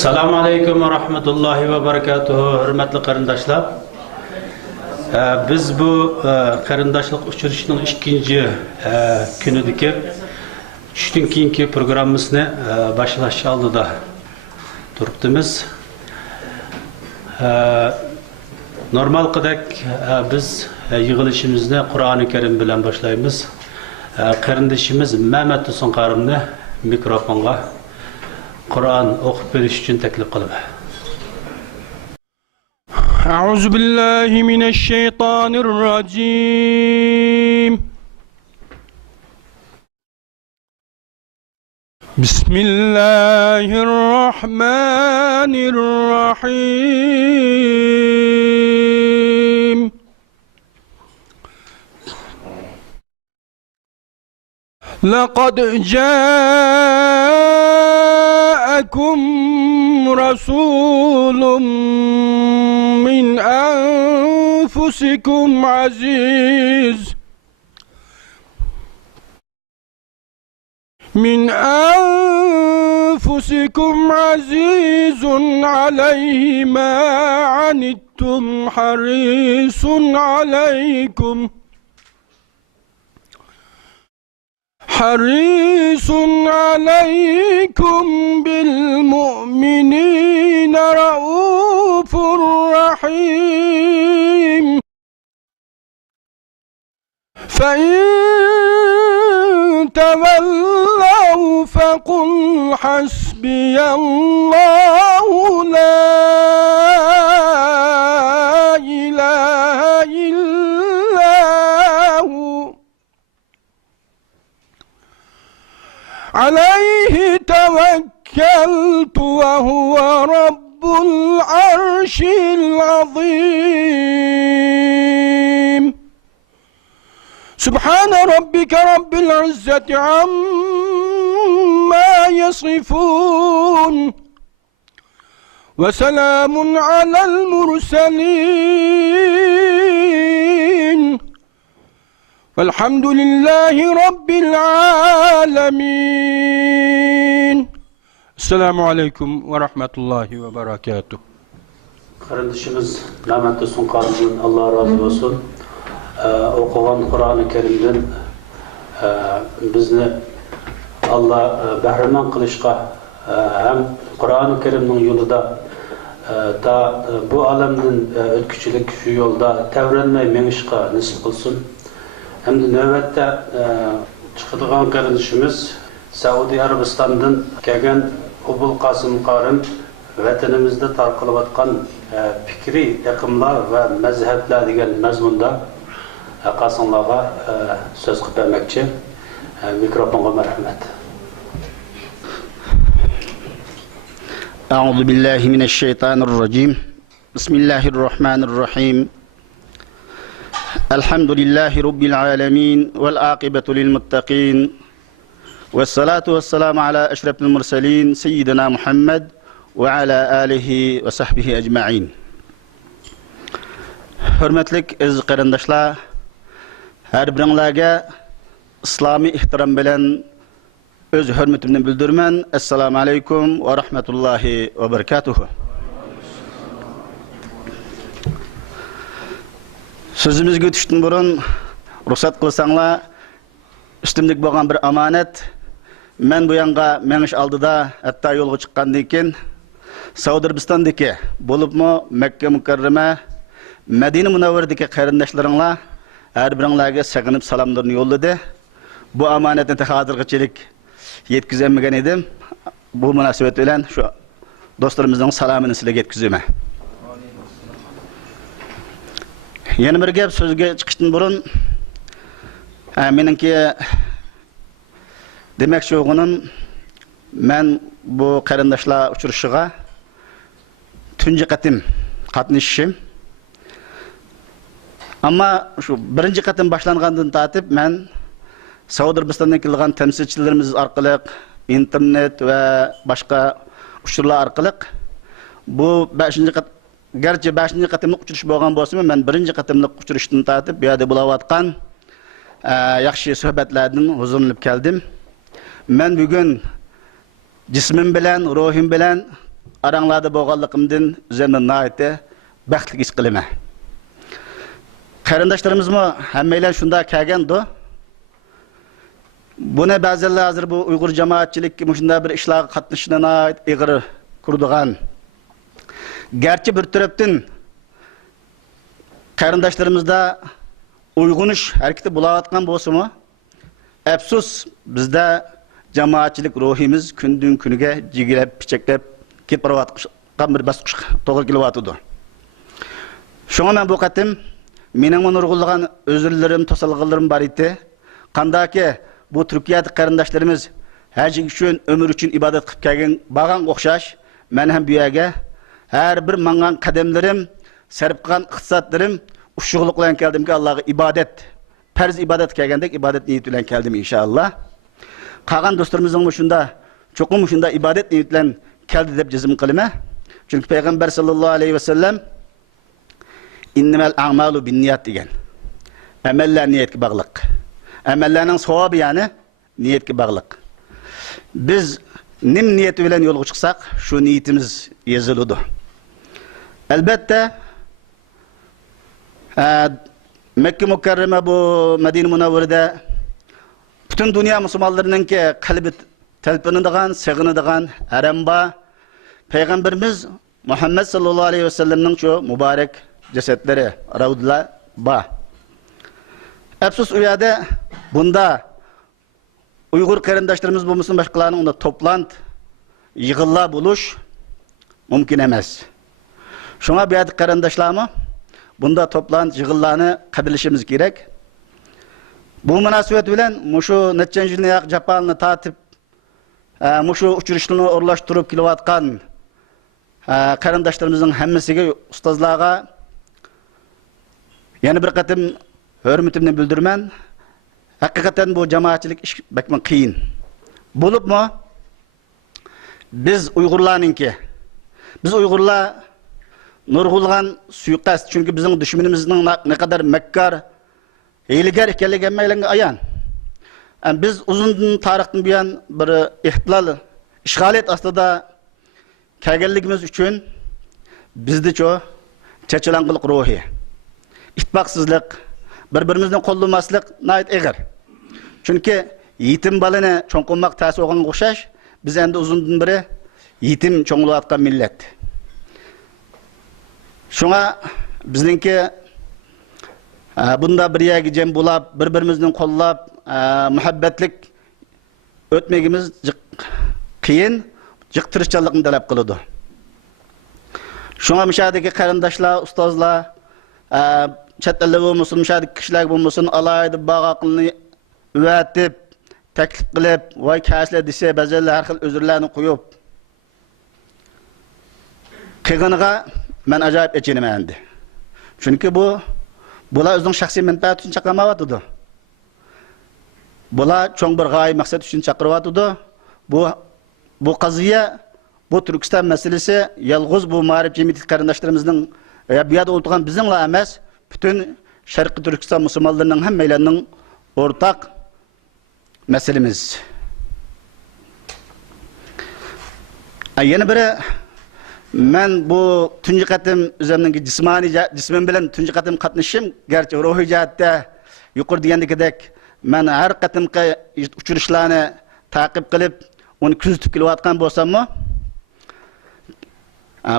Assalamu alaikum ve rahmetullahi ve berekatuhu. Hürmetli karındaşlar. Biz bu karındaşlık uçuruşunun ikinci günüdeki düştün keyinki programımızını başlaş aldıda duruptumuz. Normal kadar biz yığılışımızda Kur'an-ı Kerim bilen başlayımız. Karındaşımız Mehmet Tosun Karım'ını mikrofonga Kur'an okup veriş için teklif kılıp. Euzu billahi mineşşeytanirracim. Bismillahirrahmanirrahim. لقد جاءكم رسول من أنفسكم عزيز عليه ما عنتم حريص عليكم بالمؤمنين رؤوف رحيم فإن تولوا فقل حسبي الله لا إله إلا هو عليه توكلت وهو رب العرش العظيم سبحان ربك رب العزة عما يصفون وسلام على المرسلين والحمد لله رب العالمين. Esselamu Aleyküm ve Rahmetullahi ve Berekatuhu. Kardeşimiz Mehmet Tosun Karım'ın Allah razı olsun. Okuğan Kur'an-ı Kerim'den bizni Allah bahriman kılışka hem Kur'an-ı Kerim'in yolunda da bu alemden ötküçülük şu yolda tevrenmeyi menişka nasip kılsın. Hem de növbette çıkıdığan kardeşimiz Saudi Arabistan'dan gelgen Ubul Kasım Karım vatanımızda tarqılıp atkan fikri yakımlar ve mezhepler degen mezmunda Kasımlarga söz kılıp vermekçi. Mikrofonga merhamet. Euzu billahi mineşşeytanirracim. Bismillahirrahmanirrahim. Elhamdülillahi Rabbil alemin vel akibetu lil muttaqin ve salatu ve selamu ala eşrefil murselin seyyidina Muhammed ve ala alihi ve sahbihi ecma'in. Hürmetlik aziz qarindaşlar, her birinlarga İslami ihtiram bilen öz hürmetimni bildirmen. Assalamu aleykum ve rahmetullahi ve berekatuhu. Sözümüzge ötüştün burun ruhsat kılsаңlar, üstümdük bolgan bir amanet. Men bu yanга meňiş aldıda hatta yolga çykkandan keyin Saudi Arabistandaki bolupmu Mekke Mukarreme, Medine Munawwaradaki qarindaşlaryňlar her biriňlarga sagynıp salamlaryny yollady. Bu amanetni hazırgaçylyk yetkizemegen edim. Bu münasebet bilen şu dostlarımızdan salamını sizlerge yetkizeme. Yeni bir gap sözge çıkıştın burun menimki demekçi oğunum men bu qarindaşlar uçuruşuğa tünci qatim qatnaşışım. Ama şu birinci qatim başlangandan tatip men Saudi Arabistan'dan kelgan temsilcilerimiz arkalık, internet ve başka uçurlar arkalık bu 5. qatim Gerçi 5. qatimlik uçuruş bolgan bolsa men 1. qatimlik uçuruşdan tatip bu yerda bulayatkan yaxshi suhbatlardan huzurlanıp keldim. Men bugün cismim bilen, ruhim bilen aranglarda bo'lganligimdan o'zimni nihoyatda baxtli his qilaman. Qarindoshlarimiz-mi hammalar shunda kelgandi. Buni ba'zilar hozir bu Uyg'ur jamoatchilik shunda bir ishlarga qatnashishni ig'ir kurdigan. Gerçi bir tarafdan qarindoshlarımızda uyg'unish harakati bo'layotgan bo'lsa-mu, afsus bizda jamoatchilik ruhimiz kundan kuniga jigilab, pichaklab ketib borayotgan bir bosqichga to'g'ri kelyapti. Shunga men bu qatim mening nurg'ulgan o'zirlarim, to'salg'inlarim bor edi. Qandaki bu Turkiyadagi qarindoshlarimiz hajing uchun, umr uchun ibodat qilib kelgan bag'an o'xshash, men ham bu yerga her bir mangan qadamlarim, sarf qilgan iqtisodlarim ushug'liq bilan keldimki Allohga ibodat, farz ibodat kelgandek ibodat niyati bilan keldim inshaalloh. Qolgan do'stlarimizning shunda cho'qim shunda ibodat niyati bilan keldi deb jazm qilaman. Chunki payg'ambar sallallohu alayhi vasallam innamal a'malu binniyat degan. Amallar niyatga bog'liq. Amallarning savobi ya'ni niyatga bog'liq. Biz nim niyeti bilen yolga çıksak, şu niyetimiz yazılıdı. Elbette Mekke Mukarreme bu Medine Münevvere'de bütün dünya Müslümanlarının ki kalbi telpinadigan, sığınadigan aramba Peygamberimiz Muhammed sallallahu aleyhi ve sellem'nin şu mübarek cesetleri, ravdlar ba. Afsus uyada bunda Uygur qarindoshlarimiz bo'lmasin boshqalarning unda to'plant, yig'inlar bo'lish mumkin emas. Shunga bu yerda qarindoshlarmi bunda to'plant, yig'inlarni qadrlashimiz kerak. Bu munosabat bilan mushu nechanchi yilni Japanni tatib, mushu uchrashuvni o'rlashtirib kelayotgan qarindoshlarimizning hammasiga, ustozlarga yana bir qatim hurmatimni bildirman. Hakikaten bu cemaatçilik iş bakman qiyin. Bulup mu? Biz Uygurlarınki. Biz Uygurlar nurgulgan suikast çünkü bizim düşmanımızın ne kadar mekkar, hilgar ekanligi hammalarga ayan. Biz uzun tarixdan buyon bir ihtilal, ishg'oliyat ostida kelganligimiz uchun bizda chachilang'iliq ruhi, ittifoqsizlik, bir-birimizden qo'llamaslik nayt eg'ir. Çünkü yetim balani cho'nqinmoq ta'sir olgan o'xshash, biz endi uzundan beri yetim cho'nglayotgan millat. Shunga bizningki bunda bir yerga jam bo'lib, bir-birimizdan qo'llab, muhabbatlik o'tmagimiz qiyin, tirishchilikni talab qiladi. Shunga mishadagi qarindoshlar, ustozlar, chet elda bo'lmasin, mishadagi kishilar bo'lmasin, alayda bag'aqilni üretip, teklif qilib, voy kaslar desa, ba'zilar har xil uzrlarni qo'yib, qilganiga men ajoyib echinaman endi. Chunki bular o'zining shaxsiy manfaati uchun chaqirmayotdi. Bular cho'ng bir g'oya maqsad uchun chaqiryotdi. Bu qaziya, bu Turkiston masalasi yolg'iz bu ma'rif jamiyat qarindoshlarimizning bu yerda o'tirgan bizinglar emas, bütün Sharqiy Turkiston musulmonlarining hammalarining o'rtaq meselemiz. Yana biri, men bu tunji qatim o'zimning jismim bilan tunji qatim qatnashishim, garchi ruhiy jihatda yuqori degandek, men har qatimqi uchrashlarni ta'qib qilib, uni kuzatib kelayotgan bo'lsam-mu,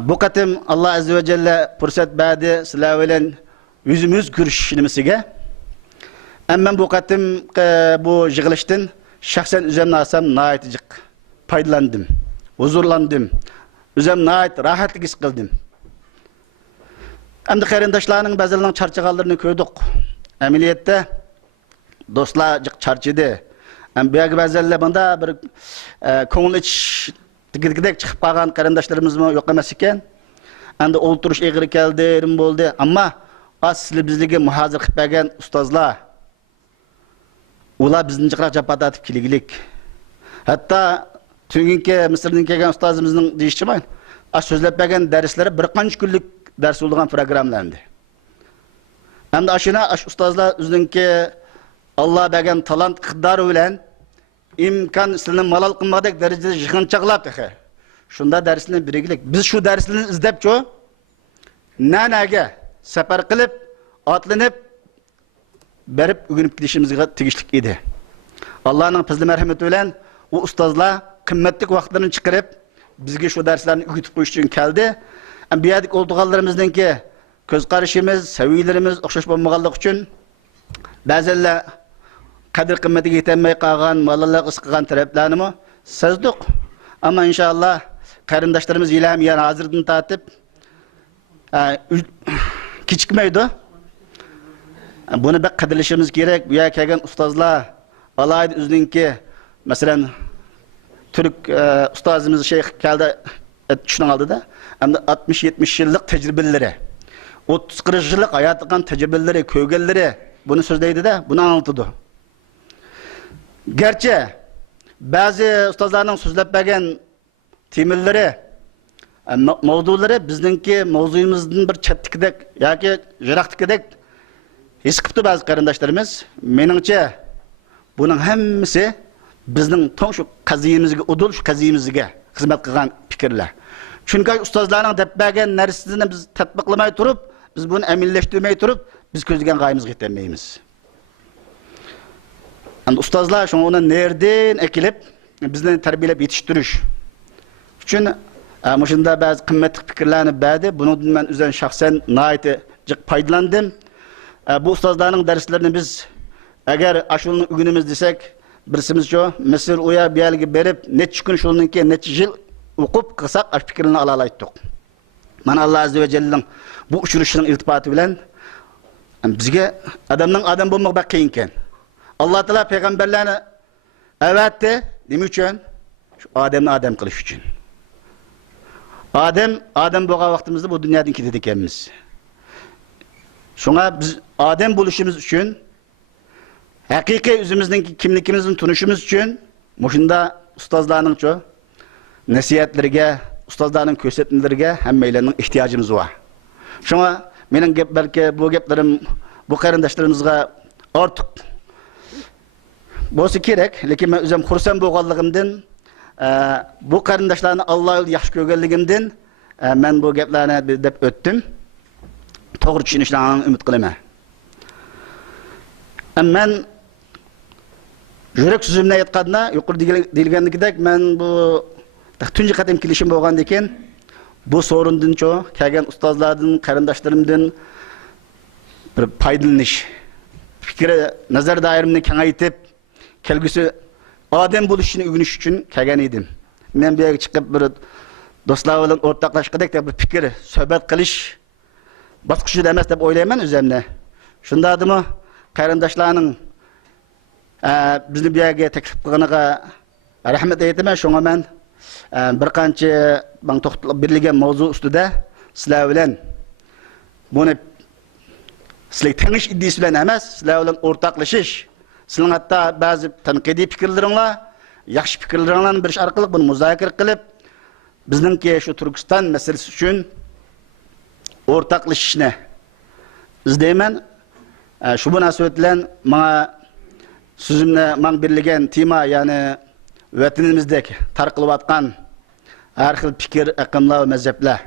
bu qatim Alloh azza va jalla fursat berdi sizlar bilan yüzümüz görüşüşümüzge. Ama bu qatim bu yig'ilishdan shaxsan o'zimni olsam naytijik foydalandim, huzurlandim. O'zim nayt rahatlik his qildim. Endi qarindoshlarning ba'zilarining charchaganlarini ko'rdik. Amaliyotda do'stlar charchidi. Bu yerga ba'zilar bunda bir ko'ngil tigidek chiqib qolgan qarindoshlarimiz yo'q emas ekan. Endi o'ltirish egri keldi, nim bo'ldi, ammo asli bizligi muhozir qilib bergan ustozlar ular bizni jiqroq japatatib kelgilik. Hatta tungi Misrdan kelgan ustozimizning deyishchiman, so'zlab bergan darslari bir qancha kunlik dars bo'lgan programmlardi. Endi ashuna ustozlar o'zininki Alloh bergan talant iqtidori bilan imkon sizlarni malol qilmoqdek darajada yig'inchaqlab Şunda dersini biriklik. Biz şu dersini izlep ço, nanaga sefer kılıp, atlanıp, berip ügünüp gidişimizge tigişlik idi. Allah'ın fazlı merhameti bilen o ustazlar kıymetlik vaktlerini çıkarıp bizge şu derslerini ügütüp koyuş için geldi. Biyadik olduğallarımızdan ki göz karışımız, seviyelerimiz okşaş bulmaganlık için bazıları kadir kıymeti yetenmey kalgan, mallarla ıskıgan taraflarını sezdik. Ama inşallah karındaşlarımız ilham yani hazırdan tatıp küçükmeydi. Bunu bek kadirleşimiz gerek. Bu ya kelgen ustazlar alaydı üzününki mesela Türk ustazımız Şeyh geldi şunun aldı da 60-70 yıllık tecrübeleri 30-40 yıllık hayatlıkan tecrübeleri, köygelleri bunu sözleydi de bunu anlatıdı. Gerçi bazı ustazlarının sözlep bergen temirleri mavzuları bizninki mavzuyumuzdan bir chettikidek yoki jiraktikidek his qipti bazı qarindoshlarimiz. Meningcha buning hammasi bizning to'ng shu qaziyimizga, udul shu qaziyimizga xizmat qilgan fikrlar. Chunki ustozlarning deb bergan narsasini biz tatbiqlamay turib, biz buni amillashtirmay turib, biz ko'zlagan g'oyamizga yetolmaymiz. Endi ustozlar shuni nereden ekilib, bizni tarbiyalab yetiştirish uchun shunda ba'zi qimmatli fikrlarni berdi. Bundan men o'zim shaxsan nihoyatda foydalandim. Bu ustozlarning darslerini biz agar ashulni ugunimiz desek, birsimiz shu Misr uya belgi berib, necha kun shundan keyin necha yil o'qib qilsak, ash fikrini ala olaydik. Mana Alloh azza va jallaning bu uchrashining iltifoti bilan bizga odamning odam bo'lmoq bak qiyin ekan. Alloh taolo payg'ambarlarni avatdi, nima uchun? Shu odamni odam qilish uchun. Odam bo'lgan vaqtimizda bu dunyodan ketadi ekanmiz. Şuna biz adem buluşumuz için, hakiki özümüzdeki kimlikimizin tunuşumuz için, muşunda ustazlarının çoğu, nasihatlerine, ustazlarının kösetmelerine hemmeylerinin ihtiyacımız var. Şuna benim belki bu geplerim, bu qarindaşlarımızga artık bolsa gerek, lekin ben özüm xursand bo'lganligimdan, bu qarindaşlarni Alloh yo'lida yaxshi ko'rganligimdan, men bu gaplarni deb o'tdim. To'g'ri tushunishlarni umid qilaman. Men yurak so'zimni aytganda, yuqorida deyilgandek, men bu tunji qatim kelishim bo'lgandan keyin bu so'rindan cho kelgan ustozlardan, qarindoshlarimdan bir foydalanish, fikri, nazar doiramni kengaytib, kelgusi odam bo'lishini o'rganish uchun kelgan edim. Men bu yerga chiqib bir do'stlar bilan o'rtoqlashgandek bir fikr, suhbat qilish basqışı demez deb o'ylayman o'zimni. Shunda adımı qarindoshlarning bizni bu yerga taklif qilganiga rahmat aytaman. Shunga men bir qancha men to'xtalib berilgan mavzu ustida sizlar bilan buni sizlar tanış iddiasi bilan emas, sizlar bilan o'rtoqlashish, sizning hatto ba'zi tanqidiy fikrlaringlar, yaxshi fikrlaringlarni berish orqali buni muzokara qilib, bizningki shu Turkiston masalasi uchun o'rtoqlashishni izlayman. Shu munosabat bilan menga so'zimni men berilgan tema, ya'ni vatanimizdagi tarqalayotgan har xil fikr, aqimlar va mazhablar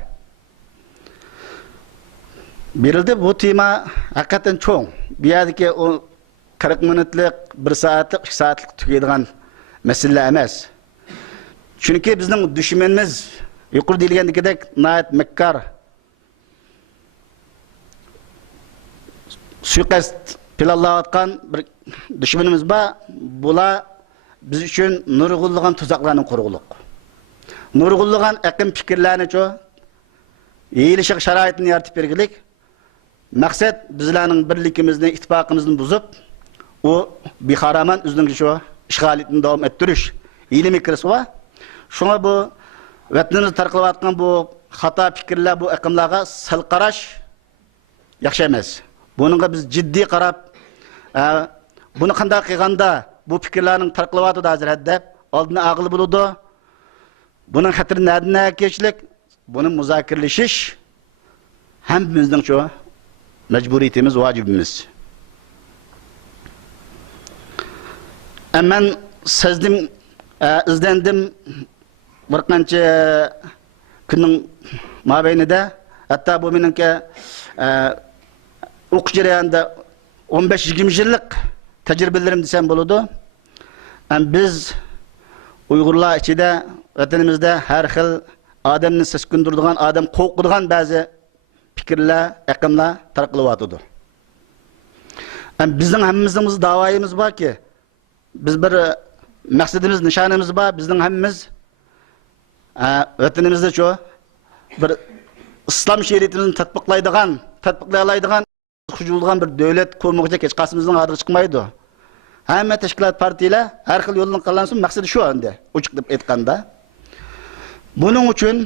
berildi. Bu tema haqiqatan cho'ng. Bu yerdagi o 40 minutlik, 1 soatlik, 2 soatlik tugaydigan masala emas. Chunki bizning dushmanimiz yuqori deyilgandek nihoyat makkar, suiqasd planlayotgan bir dushmanimiz bor. Bular biz uchun nurg'unlagan tuzaqlarni qurg'uliq. Nurg'unlagan aqim fikrlarni cho yeyilishig sharoitini yaratib bergilik. Maqsad bizlarning birligimizni, ittifoqimizni buzib, u bexaraman o'zining shu ishg'oliyatini davom ettirish ilmiy kirisi va shunga bu vatanimizni tarqalayotgan bu xato fikrlar, bu aqimlarga sal qarash yaxshi emas. Bununla biz ciddi qarab, bunu qanday qilganda bu fikrlarning tarqalayotida hozir hadda oldini aqli bo'ladi. Bunun xatirini adına keçlik, bunu muzakirleşish hammamizning shu mecburiyetimiz, vacibimiz. Men sezdim, izlendim, bir qancha kunning mobaynida, hatto bu meningki o'qish jarayonida 15-20 yillik tajribalarim desam bo'ladi. Biz Uyg'urlar ichida, vatanimizda har xil odamni seskundiradigan, odam qo'rqadigan ba'zi fikrlar, aqimlar tarqalyapti. Bizning hammamizning da'voyimiz borki, biz bir maqsadimiz, nishonimiz bor. Bizning hammamiz vatanimizda shu bir islom shariatini tatbiqlay oladigan hujulgan bir davlat qo'mog'iga hech qasimizning ardı chiqmaydi. Hamma tashkilot partiyalar har xil yo'ldan qo'llansin, maqsadi shu endi, ochiq deb aytganda. Buning uchun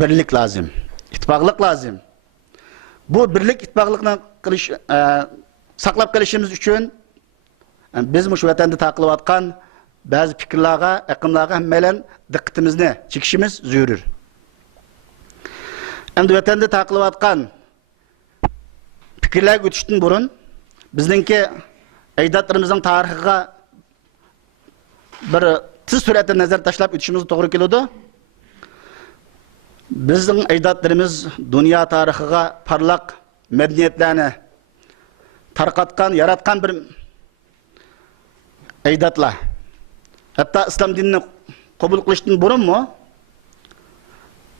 birlik lozim, ittifoqlik lozim. Bu birlik ittifoqlikni qilish, saqlab qolishimiz uchun biz shu vatanda taqlayotgan ba'zi fikrlarga, aqimlarga hammalar diqqatimizni chekishimiz zarur. Endi vatanda taqlayotgan fikrlarga o'tishdan burun bizningki ajdodlarimizning tarixiga bir tiz suratda nazar tashlab o'tishimiz to'g'ri keladi. Bizning ajdodlarimiz dunyo tarixiga parlaq madaniyatlarni tarqatgan, yaratgan bir ajdodlar. Hatto islom dinini qabul qilishdan burunmi,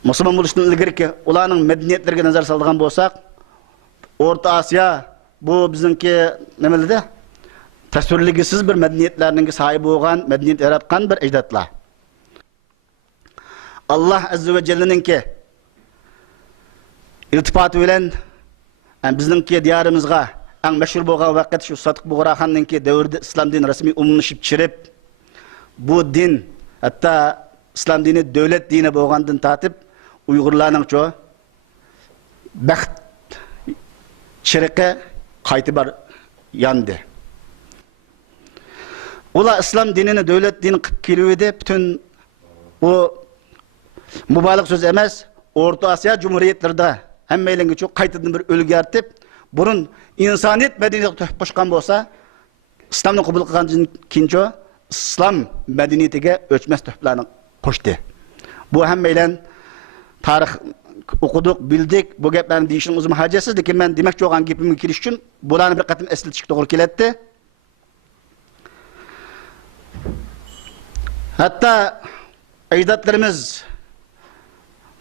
musulmon bo'lishdan ilgari ularning madaniyatlariga nazar solgan bo'lsak, O'rta Osiyo bu bizningki nimalarda? Tasvirligisiz bir madaniyatlarning sahibi bo'lgan, madaniyat yaratgan bir ajdodlar. Allah azza va jallaningki iltifoti bilan bizningki diyorimizga eng mashhur bo'lgan vaqt shu Sodiq Bug'roxonningki davrida islom dini rasmiy umumlashib chirib, bu din hatto islom dini davlat dini bo'lgandan tortib Uyg'urlarning shu baxt chiriqi qaytib yandi. Ular islom dinini davlat dini qilib keluvdi, butun bu mübalik söz emas, O'rta Osiyo Cumhuriyetlerinde hammalarga çok qaytadan bir o'lgartib, burun insoniyat madaniyatiga tuhfa qo'shgan bo'lsa, islomni qabul qilgandan keyin islom madaniyatiga o'chmas tuhfalarni qo'shdi. Bu hammalar tarix o'qidik, bildik, bu gaplarni deyishning o'zi hojasiz, lekin men demoqchi bo'lgan gapimga kirish uchun bularni bir qatim eslatishga to'g'ri keladi. Hatta ajdodlarimiz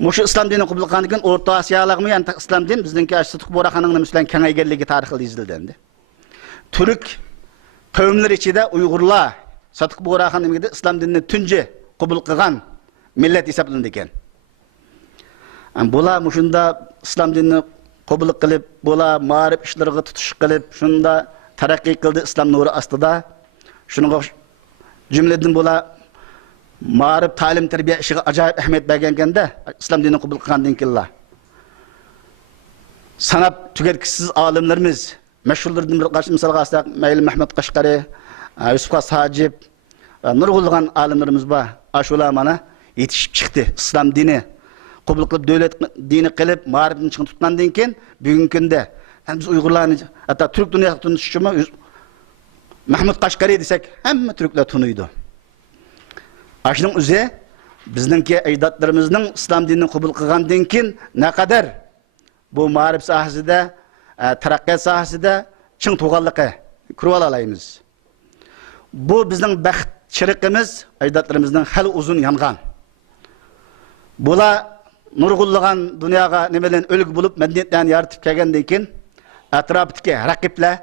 Muşu İslam dini qabul qilgandan O'rta Osiyolikmi, yani islom din bizningki Sodiq Bug'roxonning bilan kengayganligi tarixida yozildi. Türk qavmlari ichida Uyg'urlar Sodiq Bug'roxonningda islom dinini tunji qabul qilgan millat hisoblanadi ekan. Bular mushunda islom dinini qabul qilib, bular ma'rif ishlariga tutish qilib, shunda taraqqiy qildi islom nuri ostida. Shunga jumladan bular ma'rif ta'lim tarbiya ishiga ajoyib ahamiyat berganda islom dinini qabul qilgandan keyin sanab tugatkisiz olimlarimiz mashhurlardan bir qator misolga olsak, mayli Mahmud Qashqari, Yusuf Sajib, nurg'ulg'an olimlarimiz bor. Ashular mana yetishib chiqdi. Islom dini qabul qilib, davlat dini qilib, ma'rifni chiqib tutgandan keyin bugungi kunda biz Uyg'urlarni hatto turk dunyosida tunishimiz Mahmud Qashqari desak, hamma turklar tunuydi. Aşının üzeri bizningki ajdodlarimizning islom dinini qabul qilgandan keyin naqadar bu ma'rif sohasida, taraqqiyot sohasida ching to'g'anligi ko'rib olaymiz. Bu bizning baxt chiriqimiz ajdodlarimizning hali uzun yongan. Bular nurg'ulg'an dunyoga nima bilan o'lgu bo'lib madaniyatlarni yaratib kelgandan keyin atrofdagi raqiblar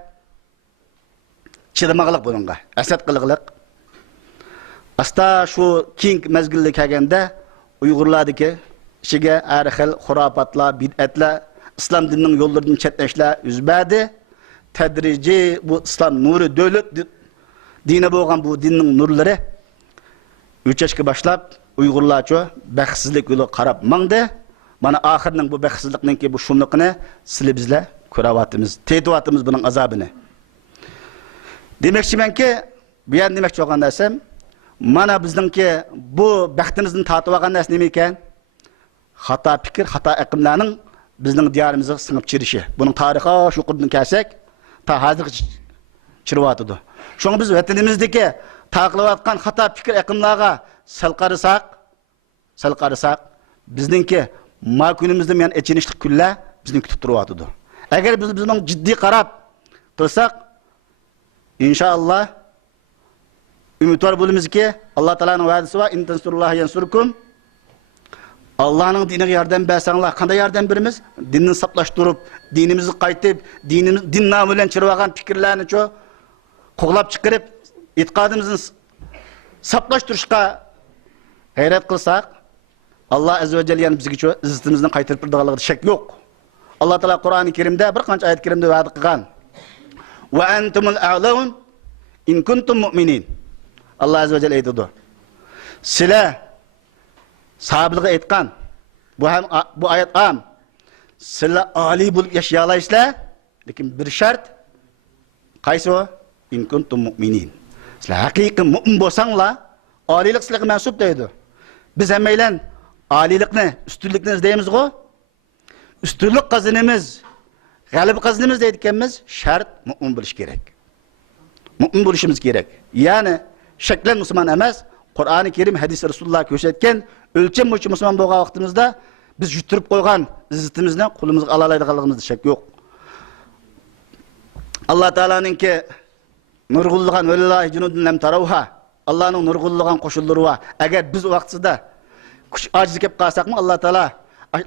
chidamaqliq bunga, asad qiliqliq. Asta şu keng mezgilli kelganda Uyg'urlardagi ishiga har xil xurofotlar, bid'atlar, islom dinining yo'llaridan chetlashlar yuz berdi. Tadrijiy bu islom nuri davlat dini bo'lgan bu dinning nurlari o'chashga boshlab Uyg'urlarcha baxtsizlik yo'li qarab mangdi. Mana oxirning bu baxtsizlikning bu shumliqini sizlar bizlar ko'ryapmiz, tetyapmiz buning azobini. Demoqchimanki, bu yer demoqchi bo'lgan narsam mana bizningki bu baxtimizni tatib olgan narsa nima ekan? Xato fikr, xato aqimlarning bizning diyorimizga singib chirishi. Buning tarixi shu qurdan kelsak, ta hozir chiryapti. Shunga biz vatanimizdagi taqlayotgan xato fikr aqimlarga sal qarasak, sal qarasak, bizningki ma kunimizda men echinishli kunlar bizni kutib turyapti. Agar biz bizning jiddiy qarab qilsak, inshaalloh umidvor bo'lamizki, Alloh taolaning va'dasi va intansurulloh yansurkum. Allah'ın dinine yardım bersanglar, qanday yardım berimiz? Dinni saqlashtirib, dinimizni qaytib, din nomi bilan chirvagan fikrlarni qo'g'lab chiqarib, e'tiqodimizni saqlashtirishga g'ayrat qilsak, Alloh azza va jalla yana bizga izzatimizni qaytarib beradiganligida shak yo'q. Alloh taolo Qur'oni Karimda bir qancha oyat karimda va'da qilgan. Va antumul a'laun in kuntum mu'minin. Alloh azza va jalla aytadi. Sizlar sahabilga aytgan, bu ayet am. Sizlar ali bo'lib yashay olasizlar, lekin bir shart. Qaysi o? In kuntum mu'minin. Sizlar haqiqiy mu'min bo'lsanglar, alilik sizlarga mansub deydi. Biz hammaylar alilikni, ustunlikni izlaymiz-ku. Ustunlik qazanimiz, g'alaba qazanimiz deyotganmiz, shart mu'min bo'lish kerak. Mu'min bo'lishimiz kerak. Ya'ni shaklan musulmon emas, Qur'oni Karim, hadis Rasululloh ko'rsatgan o'lcham bo'yicha musulmon bo'lgan vaqtimizda biz yuturib qo'ygan izzatimizni qo'limizga ola oladiganligimizda shak yo'q. Alloh taolaninki nurg'ullig'an vallahi junudun lam tarawha. Allohning nurg'ullig'an qo'shinlari va agar biz vaqtida kuch ojiz kelib qolsakmi, Alloh taolo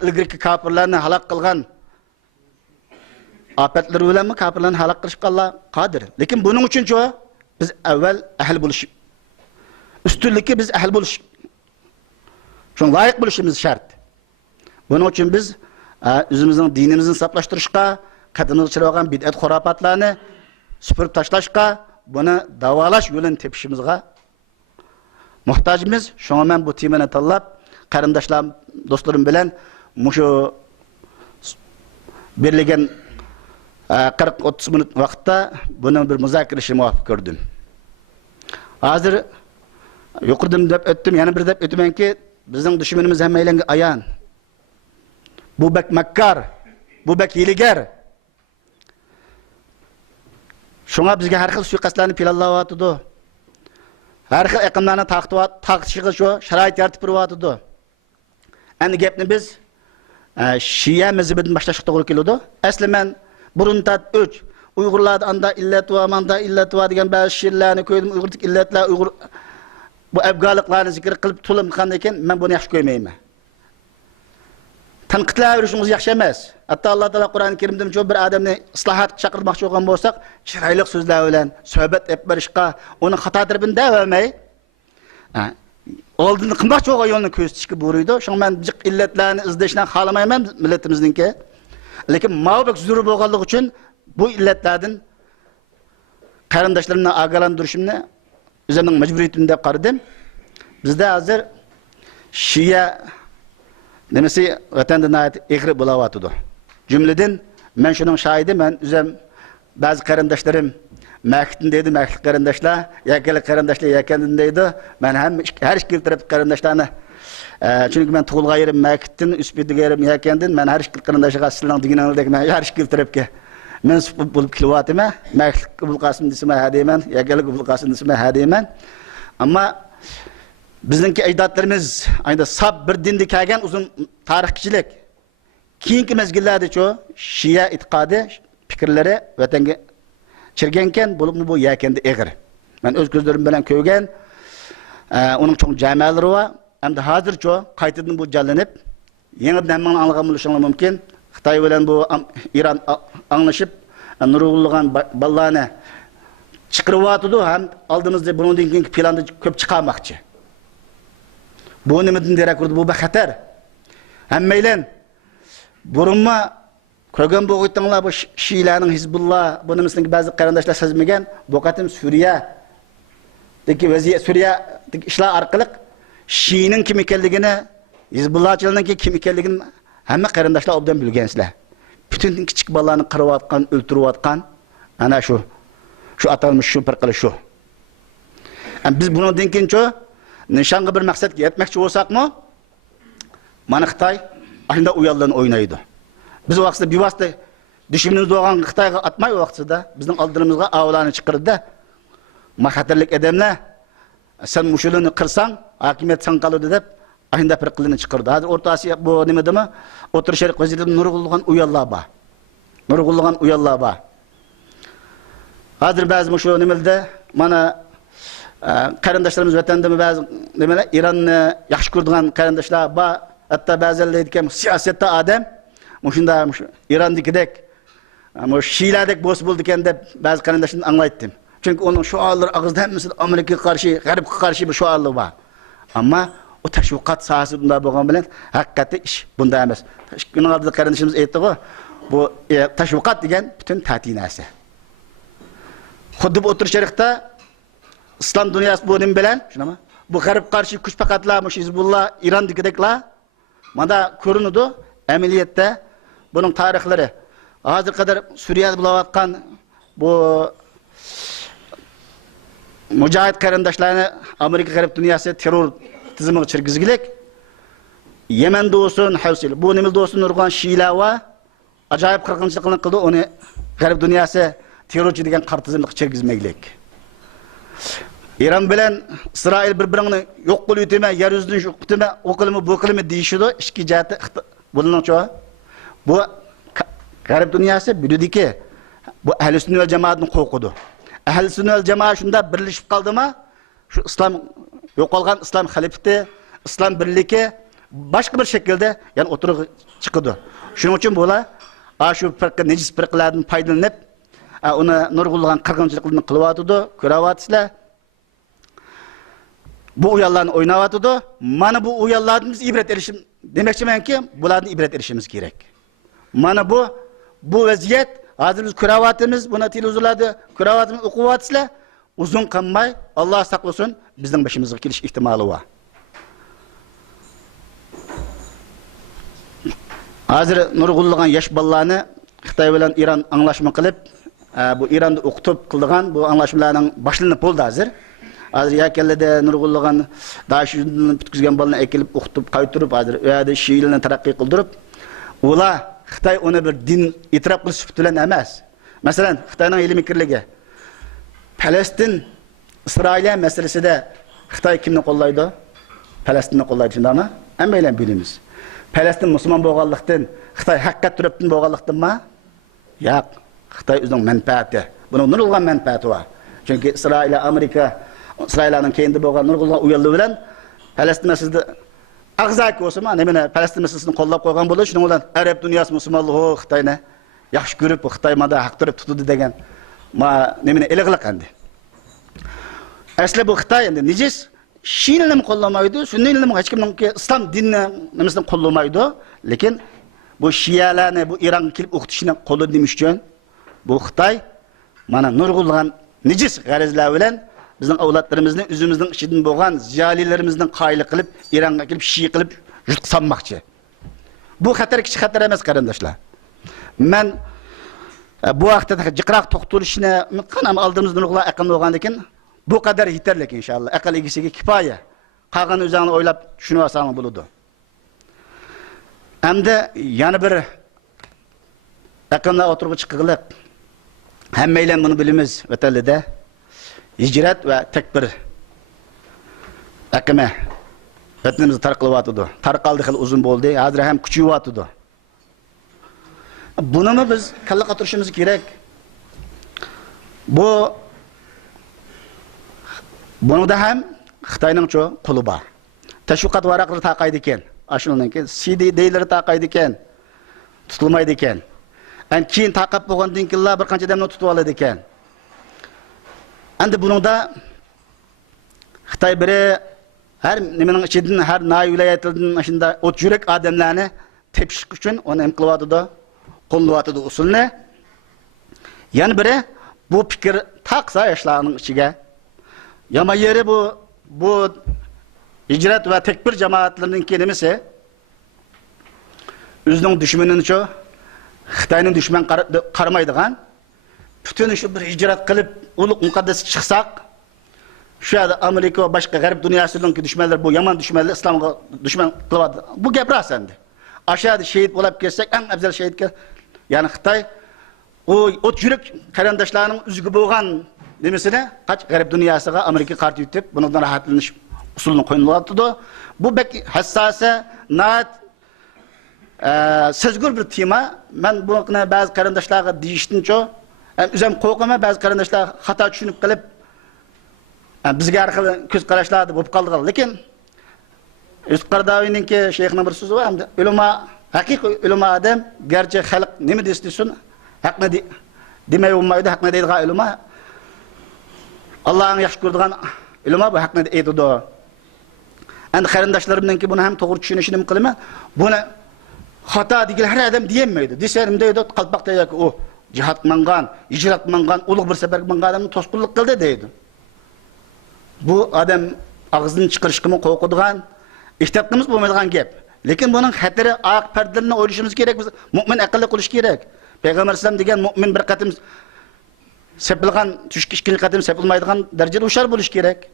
ilgirki kofirlarni halok qilgan ofatlar bilanmi kofirlarni halok qilishga Alloh qodir. Lekin buning uchun biz avval ahl bo'lish, ustunlikka biz ahl bo'lish, shunga loyiq bo'lishimiz shart. Buning uchun biz o'zimizning dinimizni saqlashtirishga, qadimizga chirgan bid'at xurofotlarni supurib tashlashga, buni davolash yo'lini tepishimizga muhtojmiz. Shunga men bu temani tanlab, qarindoshlar, do'stlarim bilan mushu berilgan 40-30 minut vaqtda buni bir muzokara qilishga muvaffaq ko'rdim. Hozir yuqirdim deb o'tdim, yana bir deb o'tmanki, bizning dushmanimiz hammalarga ayon. Bu bak makkar, bu bak hiylagar. Shunga bizga har xil suiqasdlarni planlayotdi. Har xil aqimlarni taqtishiga shu sharoit yaratib beryotdi. Endi gapni biz Şia mezhebidan boshlashga to'g'ri keladi. Asli men burun tat 3 Uyg'urlarda anda illat va manda illat va degan ba'zi she'rlarni ko'rdim. Uyg'urdagi illatlar, Uyg'ur bu afg'onliklarni zikr qilib to'lim qilgan ekan, men buni yaxshi ko'rmayman. Tanqidlar berishimiz yaxshi emas. Hatto Alloh taolo Qur'oni Karimda bir odamni islohot chaqirmoqchi bo'lgan bo'lsak, chiroyli so'zlar bilan suhbat olib berishga, uni xato tarafini davamay, oldini qilmoqchi bo'lgan yo'lni ko'rsatishga buyurdi. Shuning men jiq illatlarni izlashni xohlamayman millatimizninki. Lekin ma'lum zo'r bo'lganligi uchun bu illatlardan qarindoshlarimni ogohlantirishimni o'zimning majburiyatim deb qaradim. Bizda hozir Shia nimasi vatanda nayat egri bo'layotdi. Jumladan men shuning shohidi, men o'zim ba'zi qarindoshlarim Maktin deydi, maklik qarindoshlar, yakalik qarindoshlar yakandin deydi. Men ham har ikki taraf qarindoshlarni chunki men tug'ilgan yerim Maktin, Uspetga yerim yakandin, men har ikki qarindoshga sizlarning deganingdek men har ikki tarafga men bo'lib kelyapman. Maklik Bulqasim desam ha deyman, yakalik Bulqasim desam ha deyman. Ammo bizningki ajdodlarimiz ayda sab bir dinda kelgan uzun tarixchilik. Keyingi mezgillarda Shia e'tiqodi, fikrlari vatanga chirgankan bo'lib bu yakanda egri. Men o'z ko'zlarim bilan ko'rgan, uning cho'ng jamoalari va hamda hozircha qaytadan bu jallanib, yangidan hamma anglagan bo'lishingiz mumkin. Xitoy bilan bu Iran anglashib, nurg'ulg'an ballani chiqaryapti, ham oldimizda bundan keyingi planda ko'p chiqarmoqchi. Bu nimadan derak urdi? Bu xatar. Hammaylar burunma ko'rgan bu o'ytinglar bu Shiilarning Hizbullah, buni bizning ba'zi qarindoshlar sezmagan, bu qatim Suriya deki vaziyat Suriya ishlar orqali Shiining kim ekanligini, Hizbullahchilarning kim ekanligini hamma qarindoshlar obdan bilgansizlar. Butun kichik bolalarni qirayotgan, o'ltirayotgan ana shu atalmış shu bir qilish shu. Biz bundan keyinchi nishonga bir maqsadga yetmoqchi bo'lsakmi, mana Xitoy ashunda u yo'ldan o'ynaydi. Biz vaqtida bevosita dushmanimiz bo'lgan Xitoyga atmay vaqtida bizning oldimizga avlarni chiqirdi. Ma xatarlik odamlar sen mushulini qirsang, hokimiyat san qoladi deb Ahında firqalarını çıkardı. Hazır Orta Asya bu nimedimi? Otur Şerik vazirinde nurgulluğun uyallar ba. Nurgulluğun uyallar ba. Hazır bazı şu nimelde mana qarindaşlarımız vatanda bazı nimeler İran'ı yaxşı ko'rdigan qarindaşlar ba. Hatta bazıları deydiken siyasetde adam muşunda İran'dakidek Şiiladek boz buldu ekan deb bazı qarindaşlarni anglaytdim. Çünkü onun şuarları ağızda hemmesi Amerika'ya karşı, Garip'e karşı bir şuarlı var. Ama o teşvikat sahası bunda bo'lgan bilan haqiqatda ish bunda emas. Günün altında qarindaşımız aytdi go, bu teşvikat degan bütün ta'til narsa. Xuddi bu O'tir Sharqda İslam dünyası bu nim bilan, shunami? Bu Garip karşı kuch faqatlar mush Hizbullah, İran'dakideklar mana ko'rinadi. Amaliyotda bunun tarixlari hozir kadar Suriyada bo'layotgan bu Mücahit qarindaşlarını Amerika Garip dünyası terör tizimiga kirgizgilik. Yemen'de olsun, Havsil, bu nimilde olsun urgan Şiilar va acayip qirg'inchilikni qildi, onu Garip dünyası terörchi degan qar tizimga kirgizmaglik. İran bilan İsrail bir-birini yo'q qilib o'tma, yer yuzidan yo'q qilma, o qilma, bu qilma deyishidi, ikki jihati buningcha bu Garip dünyası biludiki bu Ahl-i Sünnet vel Cemaatning qo'rqidi. Ahl-i Sünnet vel Cemaat shunda birlashib qaldimi? Shu islom yo'qolgan islom xalifati, islom birligi boshqa bir shaklda, ya'ni o'tirib chiqdi. Shuning uchun bular shu firqa nejis firqalardan foydalanib, uni nurg'ulg'an qirg'inchiliklarni qilyotdi, ko'ryapsizlar. Bu uyallarni o'ynayotdi. Mana bu uyallardan biz ibrat olishim demoqchimanki, bulardan ibrat olishimiz kerak. Mana bu vaziyat hozir biz ko'ryapmiz, buni televizorlarda ko'ryapmiz, o'qiyapsizlar. Uzun qolmay Alloh saqlasin bizning boshimizga kelish ehtimoli bor. Hozir nurg'ulg'an yosh bolalarni Xitoy bilan İran anglashma qilib, bu İranda o'qitib qilgan bu anglashmalarning boshlanib bo'ldi hozir. Hozir yakallada nurg'ulg'an Daeshni bitkizgan bolalarni ekilib o'qitib qaytirib, hozir u yerda Shiilarni taraqqiy qildirib, ular Xitoy uni bir din e'tirof qilish bilan emas. Masalan, Xitoyning ilmiy kirligi Falastin İsrail meselesinde Xitoy kimni qo'llaydi? Falastinni qo'llaydi, shundami? Hammalar bilamiz. Falastin musulmon bo'lganlikdan, Xitoy haqiqat turibdan bo'lganlikdanmi? Yo'q. Xitoy o'zining manfaati. Buning nurg'ulg'an manfaati bor. Chunki İsrail, Amerika, İsrailning keyinda bo'lgan nurg'ulg'an uyallar bilan Falastin meselesida ag'zak bo'lsa, mana Falastin meselesini qo'llab qo'ygan bo'ladi. Shuning bilan Arab dunyosi musulmonligi Xitoyni yaxshi ko'rib, Xitoy mada haq turib tutdi degan nimani ilig'liq endi. Asli bu Xitoy endi nejis Shiilni qo'llamaydi, Sunniyni hech kimning islom dinini nimasini qo'llamaydi, lekin bu Shiyalarni bu Ironga kelib o'qitishni qo'lladi demish uchun bu Xitoy mana nurg'ulg'an nejis g'arazlar bilan bizning avlodlarimizni o'zimizning ichidan bo'lgan ziyolilarimizni qoyil qilib Ironga kelib Shiy qilib yutqizmoqchi. Bu xatar kichik xatar emas qarindoshlar. Men bu vaqtda jiqroq to'xtalishni qanam oldimizda nurg'ulg'an aql bo'lgandan keyin bu kadar yeterlik inşallah. Akıl ilgisiga kifoya. Qolgan o'zingni o'ylab tushunib olsang bo'ladi. Hamda yana bir aqlni o'tirg'i chiqqilik. Hammaylar buni bilamiz vatanida hijrat va takbir aqimi vatanimizda tarqalyotdi. Tarqaldi xil uzun bo'ldi, hozir ham kuchayyotdi. Buni biz kalla qatirishimiz kerak. Buningda ham Xitoyning qo'li bor. Tashviqot varaqlari taqaydi ekan. Ashundan keyin CD-lar taqaydi ekan. Tutilmaydi ekan. Keyin taqab bo'lgandan keyin bir qancha damni tutib oladi ekan. Endi buningda Xitoy biri har nimaning ichidan, har nay viloyatidan shunda o't yurak odamlarni tepish uchun uni ham qilyotdi, qo'llayotdi usulni. Yana biri bu fikr taqsa yoshlarning ichiga yama yeri bu hicret ve tekbir cemaatlerinin kelimesi özünün düşmanını şu Xitoyning düşman qaramaydigan bütün şu bir hicret qilib ulug' muqaddas chiqsak şu yerda Amerika ve başka Garip dünyasındaki düşmanlar bu yaman düşmanlar İslamga düşman qilyapti. Bu gap rost endi. Aşağıda şehit bo'lib kelsak eng afzal şehitga yani Xitoy o yürek qarindoshlarning o'ziga bo'lgan nimasini Garip dünyasıga Amerika qarshi yutib bundan rahatlanish usulunu koyulatıdı. Bu bek hassase, naat, sezgur bir tema. Ben bu bazı karandaşlara deyiştin çoğu. Üzem korkama bazı karandaşlar hata düşünüp kalıp bizge arkalı köz qarashlardı bo'lib qoldi. Lekin Yusuf Qardavininki şeyhning bir so'zi bor. Ulama, haqiqiy ulama adam, garchi xalq nima desin, haqni demay olmaydi, haqni deydigan ulama. Allah'ın yaxshi ko'radigan ulama bu haqni aytadi. Endi qarindoshlarimninki buni ham to'g'ri tushunishini qilaman. Buni xato degan har adam deyolmaydi. Desarim deydi, qalpoqda yoki u jihad qilgan, hijrat qilgan, ulug' bir safar qilgan odamni to'sqinlik qildi deydi. Bu adam ağzını çıkarışkımı korkuduğun, ihtiyatlımız bulmayacağın gap. Lekin bunun xatiri, ayaq perdelerini oylashimiz gerek. Biz mümin akıllı kılıç gerek. Peygamber Aleyhisselam degan mümin bir katım sepilgan, tüşkişkili katım sepilmaydigan derecede uşar buluş gerek.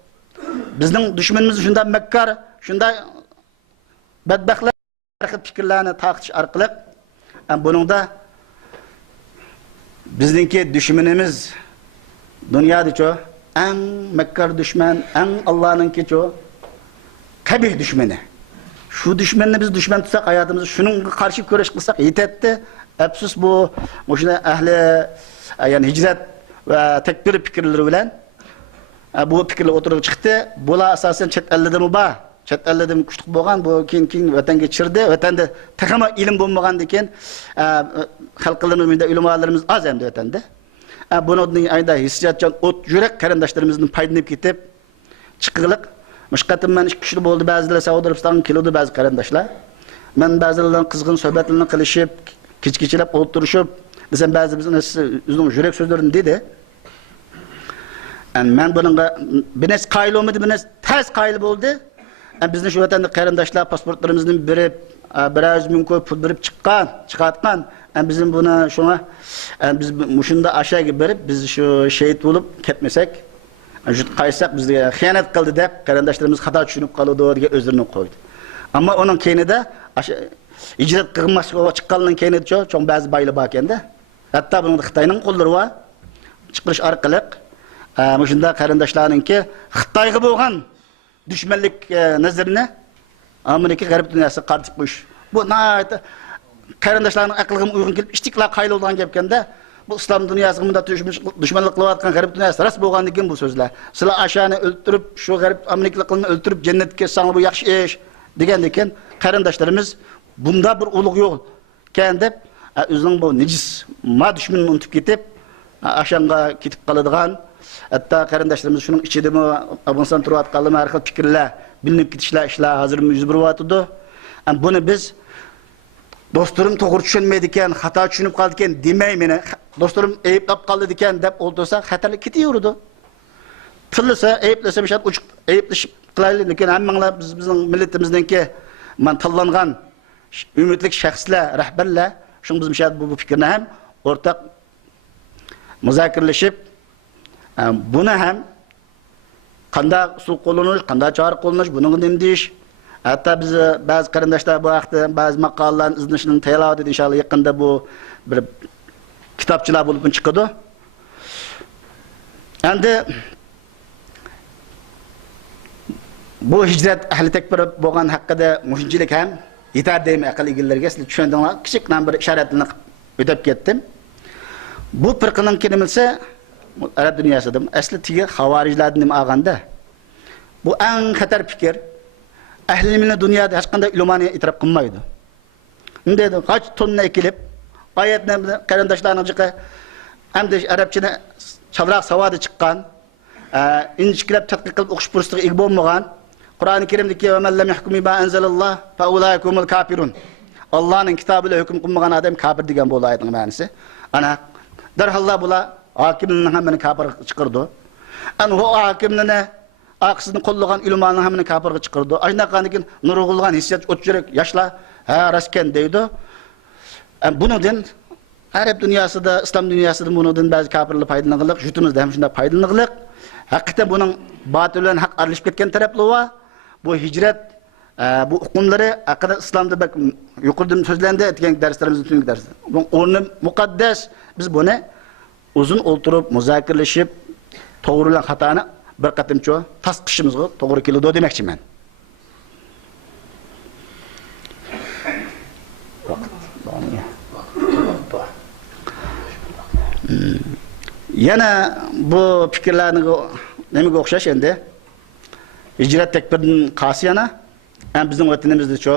Bizning düşmanımız şunda mekkar, şunda bedbaxtlar fikirlerini taqish arqali bunun da bizninki düşmanımız dünyada çoğu en mekkar düşman, en Allah'ınki çoğu kabih düşmanı. Şu düşmanını biz düşman tutsak hayatımızı şunun karşı kuruluş kılsak yetetti. Hepsiz bu şuna ehli yani hicret ve tekbir fikirleri bilen bu fikirler oturup çıktı. Bula asasen chet ellerde mi ba? Chet ellerde mi küçük boğan bu kin vatan geçirdi. Vatanda takama ilim bulmagan diken halklarımız da ulamalarımız az hem de vatanda. Bunun ayda hissiyatcan ot yürek karandaşlarımızın paydanıp gidip çıkılık. Müşkatım ben iş kişili oldu bazıları Saudi Arabistan'ın kilodu bazı karandaşlar. Ben bazılarından kızgın sohbetlerini kılışıp, kiçkiçilep oturuşup, desem bazımızın yürek sözlerini dedi. Yani ben bunun bines kaylı olmadı, bines ters kaylı oldu. Yani bizim şu vatanda karandaşlar pasportlarımızın biraz mümkün pul verip çıkartkan. Yani bizim buna şuna biz muşunda aşağı gibi verip biz şu şehit olup ketmesek, jut kaysak bizde hıyanet kıldı deyip karandaşlarımız hata düşünüp kalıyordu diye özürünü koydu. Ama onun keynide icret kılması çıkanının keynide çok bazı baylı bakende. Hatta bunun Xitayning qo'llari var. Chiqirish orqali muşunda karandaşlarınki Xitoyga bo'lgan düşmanlik nazarini Amerika G'arb dunyosi qartib qo'yish. Bu karandaşlarning aqliga uygun kelib istiqlal qaylı olgan gapkanda bu İslam dünyası bunda düşmanlık kılayotgan G'arb dunyosi rast bo'lgan ekan bu so'zlar. Sizlar aşağını öldürüp şu G'arb Amerikalılarni öldürüp cennetga sanglar bu yaxshi ish degan ekan karandaşlarımız bunda bir ulug' yo'q ekan deb o'zining bu nejis ma düşmanini unutib ketib aşanga ketib qoladigan hatta karandaşlarımız şunun içidemi Afganistan turayotganlar har xil fikrlar bilinib ketishlar ishlar hozir yuz beryapti. Bunu biz dostlarım to'g'ri tushunmaydi ekan, xato tushunib qoldi ekan demay meni dostlarım ayblab qoldi ekan deb o'ldirsa xatarlik ketaverdi. Tillasa ayblasa bir ochiq ayblashib qilaylik lekin hammanglar bizning millatimizningki men tanlangan ümitlik shaxslar, rahbarlar shun biz bu fikrni ham o'rtaq muzokiralashib buni ham qanday usul qo'llanish, qanday chora qo'llanish, buni nima deyish. Hatta biz bazı karandaşlar bu haqda bazı maqolalarni izlashini tayyorlaydi inshaalloh yaqinda bu bir kitobchilar bo'lib chiqadi. Endi bu hijrat ahli takbir bo'lgan haqida mushunchalik ham yetar deyman aql egalariga. Siz tushundinglar? Kichikdan bir ishoratini o'tib ketdim. Bu firqaning kelimasi Arab dunyosida asli tigi xavorijlardan nima olganda bu eng xatar fikr. Ahli ilmini dünyada hech qanday ulamani itiraf qilmaydi. Undaydi, kaç tonna ekilib, oyatni qarindoshlarning jiqi hamda arabchani chavroq savodi chiqqan, inchiklab tadqiq qilib o'qish fursatiga ega bo'lmagan, Qur'oni Karimdagi va man lam yahkum bima anzalalloh fa ulaikumul kafirun. Allohning kitobiga hukm qilmagan odam kafir degan bu oyatning ma'nosi. Ana darhalla bular hokimning hammani kafir chiqardi. Ana o hokimni aqsini qo'llagan ulamaning hammani kafirga chiqardi. Aynaqanikin nurg'ulgan hissiyat o'tchirak yoshlar ha raskan deydi. Bundan Arab dunyosida, islom dunyosida bundan ba'zi kafirlar foydalanganlik, jutumizda ham shunday foydalanganlik. Haqiqatan buning botil bilan haq aralashib ketgan taraflar bor. Bu hijrat bu hukmlari haqida islomda bak yuqorida so'zlandi degan darslarimizning tungi darsi. Bu o'rni muqaddas. Biz buni uzun o'tirib, muzokiralashib, to'g'rilan xatoni bir qatımço tasqışımızga to'g'ri keladi demoqchiman. Yana bu fikrlarni nimaga o'xshash endi? Hijrat takbirdan qasi yana ham bizning vatanimizda cho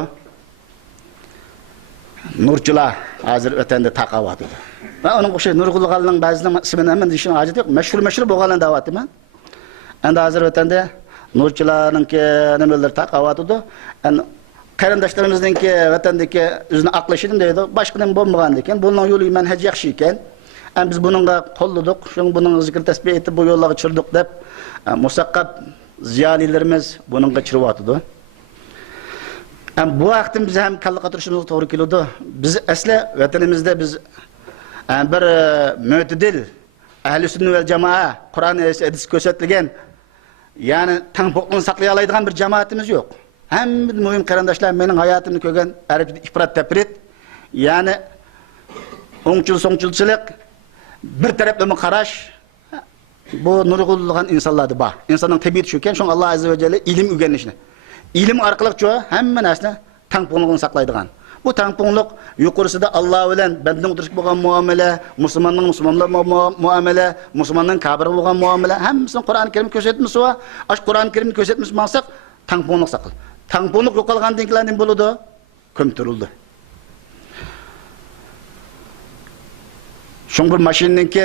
Nurchilar hozir vatanda taqavat edi. Va uning o'sha Nurg'ulg'alning ba'zining ismini ham deyishning hojati yo'q. Mashhur bo'lganini da'vatim. Endi hozir vatanda Nurchilarningki nimalar taqavat edi. Endi qarindoshlarimizninki vatandagi o'zini aqlashidim deydi. Boshqadan bo'lmagan ekan. Bunning yo'li manhaj yaxshi ekan. Biz buningga qo'lladik. Shung buning zikr tasbih etib bu yo'llarga chirdik deb musaqqab ziyolilarimiz buningga chiryapti. Bu vaqtim biz ham kalla qatirishimiz to'g'ri keladi. Biz asli vatanimizda biz bir mo'tadil ahli sunna va jamoa Qur'on hadis ko'rsatilgan, ya'ni tangpoqni saqlay oladigan bir jamoatimiz yo'q. Hamma muhim qarindoshlar mening hayotimni ko'rgan arabcha ifrat tafrit, ya'ni o'ngchil so'ngchilchilik bir taraflama qarash bu nurg'ulg'an insonlarda bor. Insonning tabiati shu ekan, shun Alloh azza va jalla ilm o'rganishni. İlim arqılıqçı hamma narsani tangpunluqni saqlaydigan. Bu tangpunluq yuqorisida Alloh bilan bandaning o'tirish bo'lgan muomala, musulmonlar muomala, musulmonning kafir bo'lgan muomala, hammasini Qur'on Karim ko'rsatmasa, ash Qur'on Karimni ko'rsatmasaq tangpunluq saql. Tangpunluq yo'qolgandan keyin nima bo'ladi? Ko'mtirildi. Shun bir mashinaniki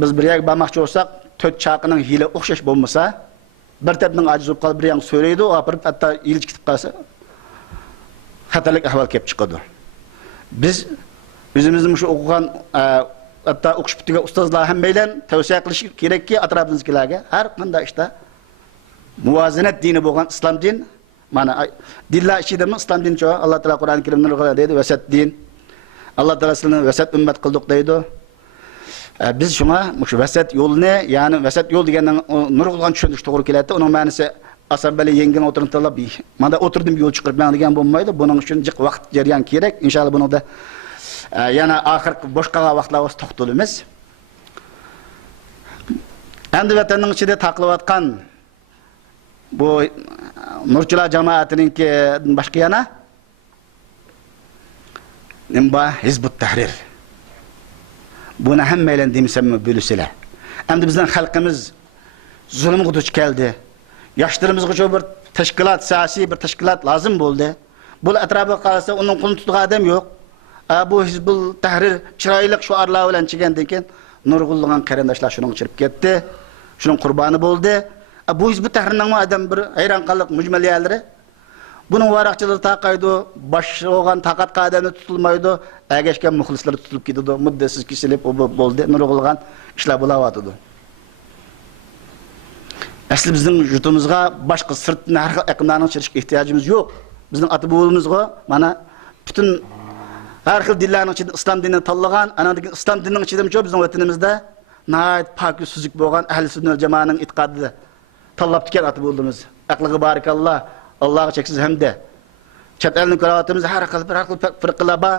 biz bir yer bormoqchi bo'lsak, 4 chaqining hili o'xshash bo'lmasa, bir tarafdan aciz bo'lib qolib bir yang so'raydi, u apirib hatto ilch ketib qolsa xatarlik ahvol kelib chiqadi. Biz o'zimizni shu o'qigan hatto o'qish bitgan ustozlar ham bilan tavsiya qilish kerakki, atrofimizdagilarga har qanday ishda muvozanat dini bo'lgan islom din, mana dinlar ichidami islom din cho Alloh taolo Qur'on Karimda deydi, vasat din. Alloh taolo sizlarni vasat ummat qildik deydi. Biz shunga shu vasat yo'lni, ya'ni vasat yo'l deganning nurg'ulg'an tushunish to'g'ri keladi. Uning ma'nosi asabali yengin o'tirib talab, mana o'tirdim yo'l chiqirib men degan bo'lmaydi. Buning uchun jiq vaqt jarayon kerak. Inshaalloh buningda yana oxirgi boshqa vaqtlarda to'xtalamiz. Endi vatanning ichida taqlayotgan bu Nurchilar jamoatininki boshqa yana nimba Hizbut Tahrir. Buni hammaylar demsammi bo'lsalar. Endi bizning xalqimiz zulmga duch keldi. Yoshlarimizga bir tashkilot, siyosiy bir tashkilot lozim bo'ldi. Bu atrofiga qarasa, uning qo'lini tutadigan odam yo'q. Bu Hizbul Tahrir chiroyli shuarlar bilan chigandan keyin nurg'ulg'an qarindoshlar shuni chirib ketdi. Shuning qurboni bo'ldi. Bu Hizbul Tahrirning odam bir hayron qolib mujmaliyalari. Bunun varaqchilari taqaydi, bosh olgan taqat qadamni tutilmaydi, agashgan muxlislar tutilib ketadi, muddasiz kishilib bo'ldi, nurg'ulg'an ishlar bo'layotdi. Asli bizning yutumizga boshqa sirtni har xil aqimlarni chirishga ehtiyojimiz yo'q. Bizning ota-bobomizga mana butun har xil dinlarning ichida islom dinini tanlagan, anadagi islom dinining ichida bizning vatanimizda nayt pok suzuk bo'lgan ahli sunna jamoaning e'tiqodida tanlab ketgan ota-bobomuz. Aqliga barakalloh. Allah'a cheksiz hamda. Chet elning ko'rayotimiz har xil firqalar bor.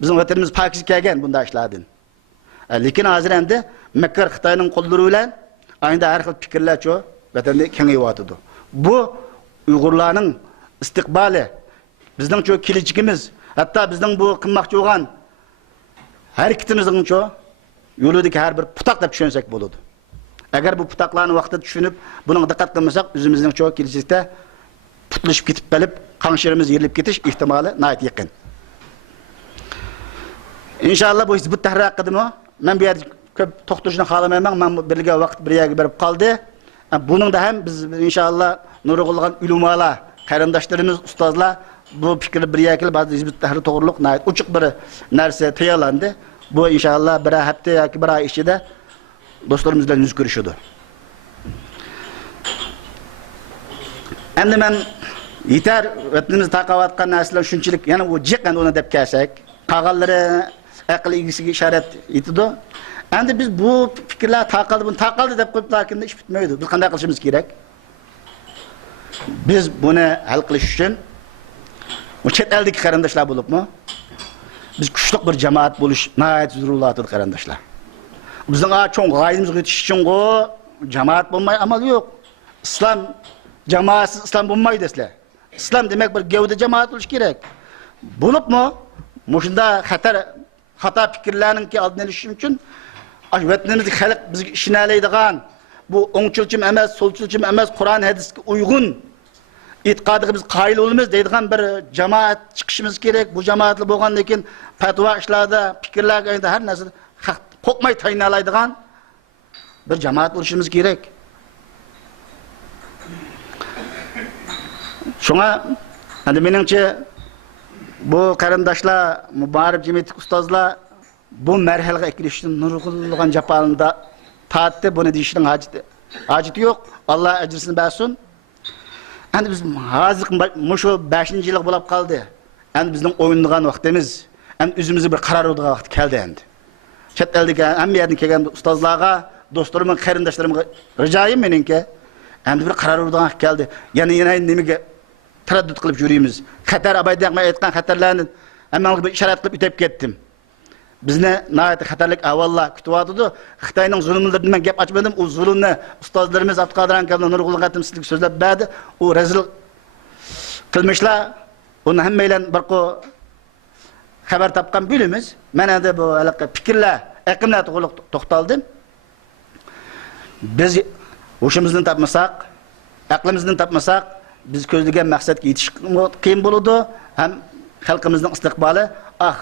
Bizning vatanimiz pokiz kelgan bunday ishlardan. Lekin hozir endi Makka Xitoyning qo'llari bilan ayda har xil fikrlar cho vatanda kengayotdi. Bu Uyg'urlarning istiqboli, bizning cho kelajagimiz, hatto bizning bu qilmoqchi bo'lgan harakatimizning cho yo'lidagi har bir putoq deb tushunsak bo'ladi. Agar bu putoqlarni vaqtida tushunib, buning diqqat qilmasak, o'zimizning cho kelajakda putlashib ketib qolib, qanshirimiz yerilib ketish ehtimoli nayt yaqin. İnşallah bu Hizbut Tahrir haqqidami? Men bu yerda ko'p to'xtalishni xohlamayman. Men birga vaqt bir yerga berib qoldi. Buning da ham biz inshaalloh nurg'ulg'an ulamolar, qarindoshlarimiz, ustozlar bu fikrni bir yerga kelib, Hizbut Tahrir to'g'riliq nayt uchiq bir narsa tayyorlandi. Bu inshaalloh bir hafta yoki bir oy ichida do'stlarimiz bilan yuz ko'rishadi. Endi men yetar vatanimiz taqavatgan narsalar shunchalik, yana u jiqan uni deb kelsak, qag'allari aql egisiga ishorat etdi. Endi biz bu fikrlar taqaldi deb qo'yib lakin ish bitmaydi. Biz qanday qilishimiz kerak? Biz buni hal qilish uchun bu chet eldagi qarindoshlar bo'libmi? Biz kuchli bir jamoat bo'lish nihoyat zaruriyatdir qarindoshlar. Bizning cho'ng g'oyamizga yetish uchun cemaat bulmay amal yok. İslam cemaatsiz İslam bulmay desler. İslam demek bir gevde cemaat oluş gerek. Bulup mu? Muşunda hata fikirlerinin ki aldığını düşün için vatanımızı halk biz işine aleydiğen bu oңçulçum emas, solçulçum emas, Kur'an hadisке uygun itiqadıga biz qayil olmaz deydigan bir cemaat chiqishimiz kerak. Bu cemaatli bo'lgandan keyin fatvo ishlarda, fikrlarga har narsa qo'rqmay tayinlaydigan bir cemaat bo'lishimiz kerak. Shunga endi meningcha bu qarindoshlar, mubarib jamiyatik ustozlar bu marhalaga kirishning nurg'unlagan japalında tatdi buni deyishning hojati yo'q. Alloh ajrisini bersin. Endi biz hozir mushu 5-yillik bo'lib qoldi. Endi bizning o'yinlagan vaqtimiz, endi o'zimizni bir qaror oladigan vaqt keldi endi. Chet eldagi hamma yerdan kelgan ustozlarga, do'stlarimga, qarindoshlarimga rijoyim meningki, endi bir qaror oladigan vaqt keldi. Yana nimaga taraddud qilib yurimiz? Xatar abaydan aytgan xatarlarni hammaga bir ishorat qilib o'tib ketdim. Bizni nəhayət xəterlik avvallah kütüvatıdır. Xitayning zulümlərindən mən gəp açmadım. O zulümni ustozlarımız Abdulqadir Ankabla Nurgul Qatimsizlik sözləb bədi. O rezil qılmışlar. Onu həmməylə bir qo xəbər tapqan bilimiz. Mənə də bu fikirlər, əqimlər toxtaldım. Biz hoşumuzni tapmasaq, aqlimizni tapmasaq, biz ko'zlagan maqsadga yetish qiyin bo'ladi. Ham xalqimizning istiqboli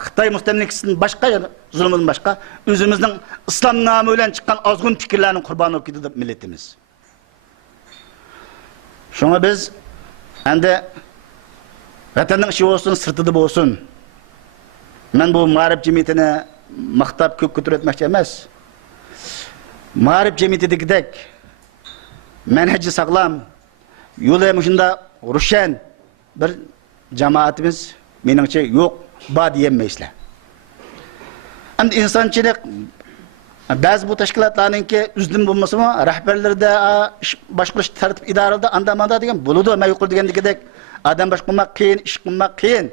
Xitay müstemlikisining boshqa zulmünden başka, özümüzün İslam namı bilen çıkan azgın fikirlerinin kurbanı olub ketdi milletimiz. Şuna biz endi vatanning işi olsun, sırtıda olsun. Men bu ma'rif cemiyetine maqtab ko'k ko'tarib etmoqchi emas. Ma'rif cemiyetidagidek manhaji sağlam, yo'li shunda rushan bir jamoatimiz meningcha yo'q. Ba diyemeyiz. Endi insonchilik ba'zi bu tashkilotlarningki uzdim bo'lmasa mı, rahbarlarda boshqarish tartib idorada andamanda degan bo'ladi. Men yuqori degandek adam boshqarmoq qiyin, ish qilmoq qiyin.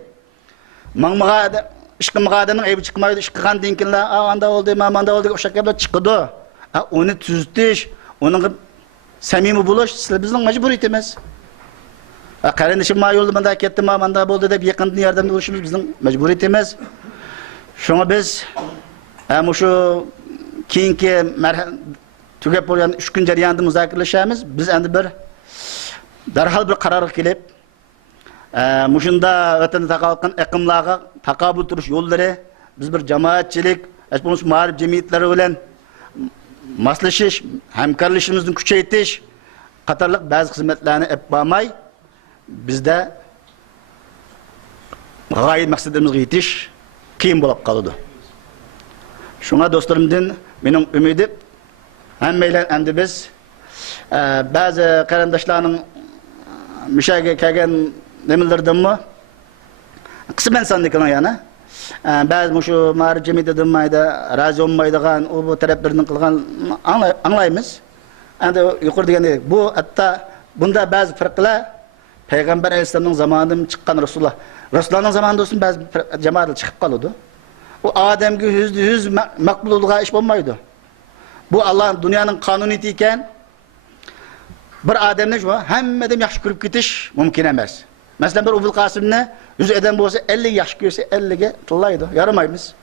Mangmaga ish qilmoq odamning aybi chiqmaydi, ish qilgandan keyin anda oldi, manda oldi, o'sha kabi chiqadi. Uni tuzitish, uning samimiy bo'lish bizning majburiyatimiz. Qarindishim ma yo'lda manda ketdi, manda bo'ldi deb yaqindan yordamda bo'lishimiz bizning majburiyatimiz. Shunga biz shu keyingi tugab bo'lgan 3 kun jarayonida muzokaralashamiz. Biz endi bir darhol bir qarorga kelib, mushunda vatanda taqalgan iqimlarga taqabul turish yo'llari, biz bir jamoatchilik, bu ma'rif jamiyatlari bilan moslashish, hamkorlashishimizni kuchaytirish qatorliq ba'zi xizmatlarni olib bormay bizde gayet maqsadimizga yetish qiyin bo'lib qoladi. Shunga do'stlarimdan mening umidim hammaylar endi biz ba'zi qarindoshlarning mishaga kelgan nimalardanmi qisman sandiqlan yana ba'zi shu ma'rif jamiyatidan mayda rozi olmaydigan u bu taraflarning qilgan anglaymiz. Endi yuqori degandek bu hatta bunda ba'zi farqlar Peygamber Aleyhisselam'ın zamanında çıkan Resulullah'ın zamanında olsun bazı cemaatler çıkıp kalıyordu. O Adem'ki yüz makbul olduğu iş olmaydı. Bu Allah'ın dünyanın kanuniyetiyken bir Adem'le şu hem adam yaxşı görüp gitiş mümkün emas. Mesela bir Uful Kasım'ne 100 adam olsa 50 yaxşı görse 50'ge tıllaydı. Yaramayız.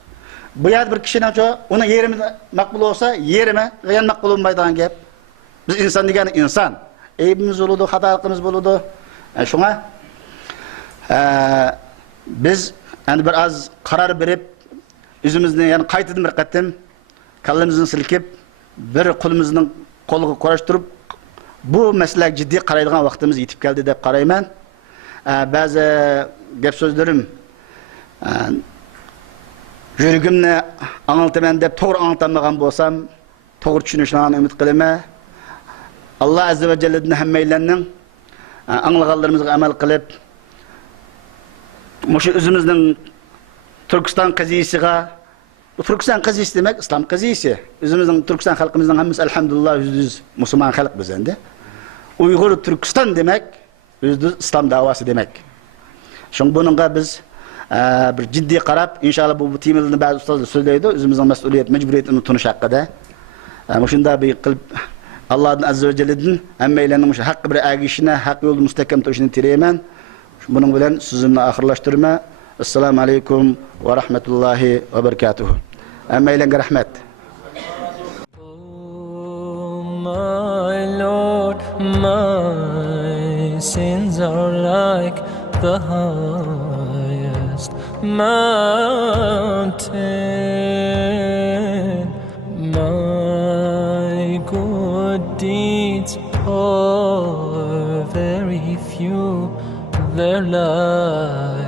Bu yer bir kişinin çoğu onun yerimiz makbul olsa yerime yan makbul olmaydan gep. Biz insan degen insan. Eybimiz olurdu, hatalıkımız olurdu. Şuna biz endi bir az karar berip yüzümüzni yani qaytadan bir qatim kallamızını silkip bir qo'limizning qo'liga qarashtirib bu masalaga jiddiy qaraydigan vaqtimiz yetib keldi deb qarayman. Ba'zi gap so'zlarim yuragimni anglataman deb to'g'ri anglataolmagan bo'lsam to'g'ri tushunishini umid qilaman. Alloh azza va jalladan hammaylarning anglag'anlarimizga amal qilib, mushu o'zimizning Turkiston qaziyasiga, Turkiston qaziyasi demak islom qaziyasi. O'zimizning Turkiston xalqimizning hammasi alhamdulillah %100 musulmon xalq biz endi. Uyg'ur Turkiston demak o'zi islom da'vosi demak. Shunga buningga biz bir jiddiy qarab, inshaalloh bu temalarni ba'zi ustozlar so'zlaydi, o'zimizning mas'uliyat, majburiyatini tunish haqida. Shunda bir qilib Allah'ın azze ve celle'den emmeylenin şu hakkı bir agişine, hakkı yolu müstehkem turuşunu tileymen. Bunun bilen sözümle ahırlaştırma. Esselamu aleyküm ve rahmetullahi ve berekatuhu. Emmeylen rahmet. My Lord, my sins are like the highest mountain. My good deeds are very few, they're like